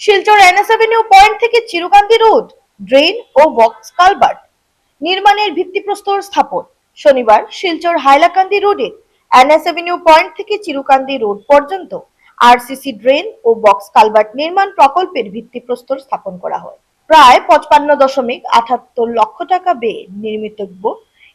Silchar NS Avenue point থেকে Chirakandi road drain ও box culvert নির্মাণের ভিত্তিপ্রস্তর স্থাপন। শনিবার শিলচর হাইলাকান্দি রোডে এনএস এভিনিউ পয়েন্ট থেকে চিরকান্দি রোড পর্যন্ত আরসিসি ড্রেন ও বক্স কালভার্ট নির্মাণ প্রকল্পের ভিত্তিপ্রস্তর স্থাপন করা হয়। প্রায় 55.78 লক্ষ টাকা ব্যয়ে নির্মিতব্য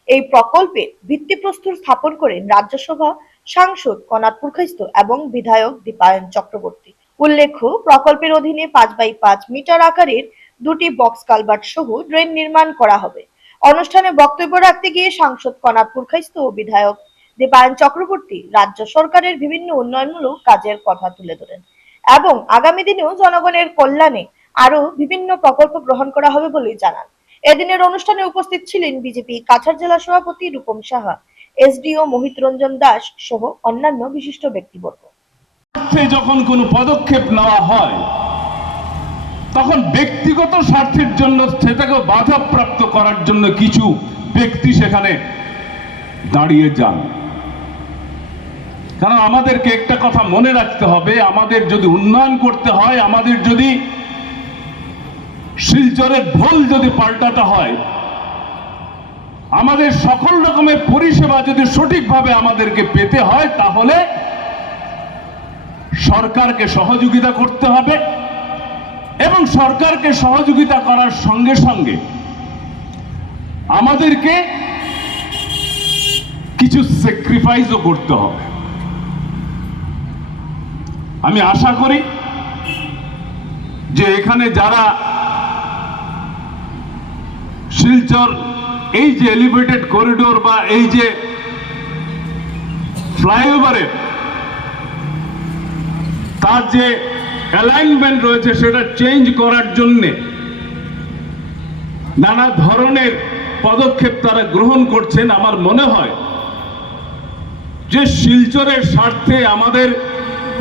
এই প্রকল্পের ভিত্তিপ্রস্তর স্থাপন করেন রাজ্যসভা সাংসদ কনাদ পুরকাইস্ত এবং বিধায়ক দীপায়ন চক্রবর্তী। উল্লেখ্য, প্রকল্পের অধীনে 5x5 মিটার আকারের দুটি বক্স কালভার্ট সহ ড্রেন নির্মাণ করা হবে। অনুষ্ঠানে বক্তব্য রাখতে গিয়ে সাংসদ কনাদ পুরকাইস্ত ও বিধায়ক দীপায়ন চক্রবর্তী রাজ্য সরকারের বিভিন্ন উন্নয়নমূলক কাজের কথা তুলে ধরেন এবং আগামী দিনেও জনগণের কল্যাণে আরো বিভিন্ন প্রকল্প গ্রহণ করা হবে বলে জানান। এদিনের অনুষ্ঠানে উপস্থিত ছিলেন বিজেপি কাছাড় জেলা সভাপতি রূপম সাহা, এসডিও মোহিত রঞ্জন দাস সহ অন্যান্য বিশিষ্ট ব্যক্তিবর্গ। যখন কোনো পদক্ষেপ নেওয়া হয় তখন ব্যক্তিগত স্বার্থের জন্য সেটাকে বাধাপ্রাপ্ত করার জন্য কিছু ব্যক্তি সেখানে দাঁড়িয়ে যান। কারণ আমাদেরকে একটা কথা মনে রাখতে হবে, আমাদের যদি উন্নয়ন করতে হয়, আমাদের যদি শিলচরের ঢোল যদি পাল্টাতে হয়, আমাদের সকল রকমের পরিষেবা যদি সঠিকভাবে আমাদেরকে পেতে হয়, তাহলে সরকারকে সহযোগিতা করতে হবে এবং সরকারকে সহযোগিতা করার সঙ্গে সঙ্গে আমাদেরকে কিছু স্যাক্রিফাইসও করতে হবে। আমি আশা করি যে এখানে যারা শিলচর এই যে এলিভেটেড করিডোর বা এই যে ফ্লাইওভারের তার যে অ্যালাইনমেন্ট রয়েছে সেটা চেঞ্জ করার জন্য নানা ধরনের পদক্ষেপ তারা গ্রহণ করছেন। আমার মনে হয় যে শিলচরের স্বার্থে আমাদের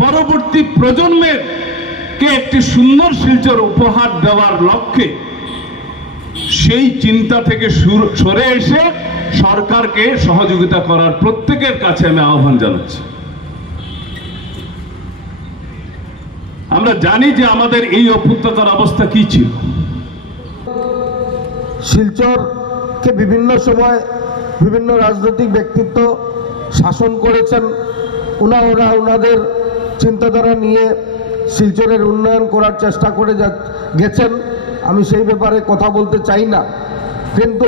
পরবর্তী প্রজন্মের কে একটি সুন্দর শিলচর উপহার দেওয়ার লক্ষ্যে সেই চিন্তা থেকে সরে এসে সরকারকে সহযোগিতা করার প্রত্যেকের কাছে আমি আহ্বান জানাচ্ছি। আমরা জানি যে আমাদের এই উপত্যকার অবস্থা কি ছিল। শিলচরকে বিভিন্ন সময় বিভিন্ন রাজনৈতিক ব্যক্তিত্ব শাসন করেছেন। ওনাদের চিন্তাধারা নিয়ে শিলচরের উন্নয়ন করার চেষ্টা করে গেছেন। আমি সেই ব্যাপারে কথা বলতে চাই না, কিন্তু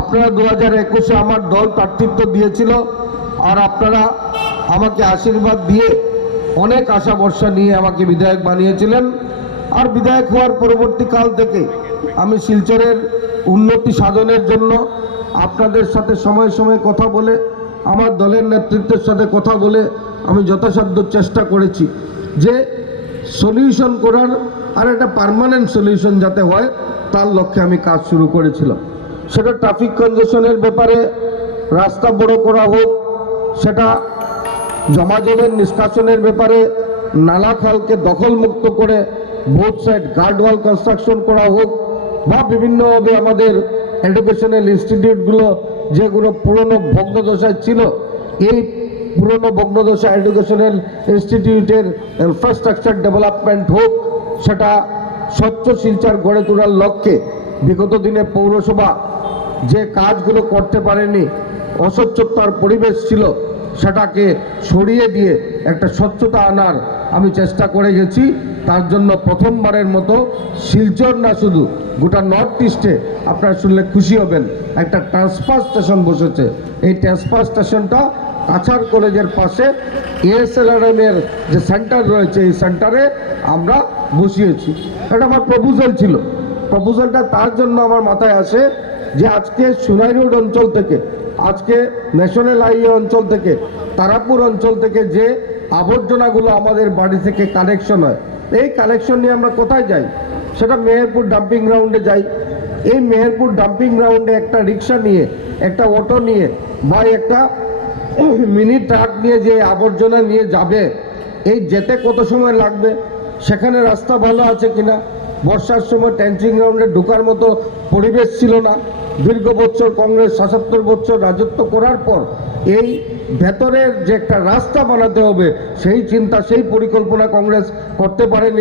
আপনারা 2021-এ আমার দল প্রার্থিত্ব দিয়েছিল আর আপনারা আমাকে আশীর্বাদ দিয়ে অনেক আশা ভরসা নিয়ে আমাকে বিধায়ক বানিয়েছিলেন। আর বিধায়ক হওয়ার পরবর্তীকাল থেকে আমি শিলচরের উন্নতি সাধনের জন্য আপনাদের সাথে সময় সময় কথা বলে, আমার দলের নেতৃত্বের সাথে কথা বলে আমি যথাসাধ্য চেষ্টা করেছি যে সলিউশন করার আর একটা পার্মানেন্ট সলিউশন যাতে হয় তার লক্ষ্যে আমি কাজ শুরু করেছিলাম। সেটা ট্রাফিক কনজেশনের ব্যাপারে রাস্তা বড় করা হোক, সেটা জমাজমের নিষ্কাশনের ব্যাপারে নালা খালকে দখলমুক্ত করে বোথ সাইড গার্ডওয়াল কনস্ট্রাকশন করা হোক, বা বিভিন্নভাবে আমাদের এডুকেশনাল ইনস্টিটিউটগুলো যেগুলো পুরনো ভগ্নদশায় ছিল, এই পুরনো ভগ্নদশা এডুকেশনাল ইনস্টিটিউটের ইনফ্রাস্ট্রাকচার ডেভেলপমেন্ট হোক, সেটা স্বচ্ছ শিলচর গড়ে তোলার লক্ষ্যে বিগত দিনে পৌরসভা যে কাজগুলো করতে পারেনি, অস্বচ্ছতার পরিবেশ ছিল, সেটাকে সরিয়ে দিয়ে একটা স্বচ্ছতা আনার আমি চেষ্টা করে গেছি। তার জন্য প্রথমবারের মতো শিলচর না শুধু গোটা নর্থ ইস্টে আপনারা শুনলে খুশি হবেন, একটা ট্রান্সফার স্টেশন বসেছে। এই ট্রান্সফার স্টেশনটা কাছাড় কলেজের পাশে ASLRM এর যে সেন্টার রয়েছে, এই সেন্টারে আমরা বসিয়েছি। এটা আমার প্রপোজাল ছিল। প্রপোজালটা তার জন্য আমার মাথায় আসে যে আজকে সোনাই রোড অঞ্চল থেকে, আজকে ন্যাশনাল হাইওয়ে অঞ্চল থেকে, তারাপুর অঞ্চল থেকে যে আবর্জনাগুলো আমাদের বাড়ি থেকে কালেকশন হয়, এই কালেকশন নিয়ে আমরা কোথায় যাই? সেটা মেহেরপুর ডাম্পিং গ্রাউন্ডে যাই। এই মেহেরপুর ডাম্পিং গ্রাউন্ডে একটা রিক্সা নিয়ে, একটা অটো নিয়ে বা একটা মিনি ট্রাক নিয়ে যে আবর্জনা নিয়ে যাবে, এই যেতে কত সময় লাগবে? সেখানে রাস্তা ভালো আছে কিনা? বর্ষার সময় ট্যাঞ্চিং গ্রাউন্ডে ঢোকার মতো পরিবেশ ছিল না। দীর্ঘ বছর কংগ্রেস ৭৭ বছর রাজত্ব করার পর এই ভেতরের যে একটা রাস্তা বানাতে হবে, সেই চিন্তা, সেই পরিকল্পনা কংগ্রেস করতে পারেনি।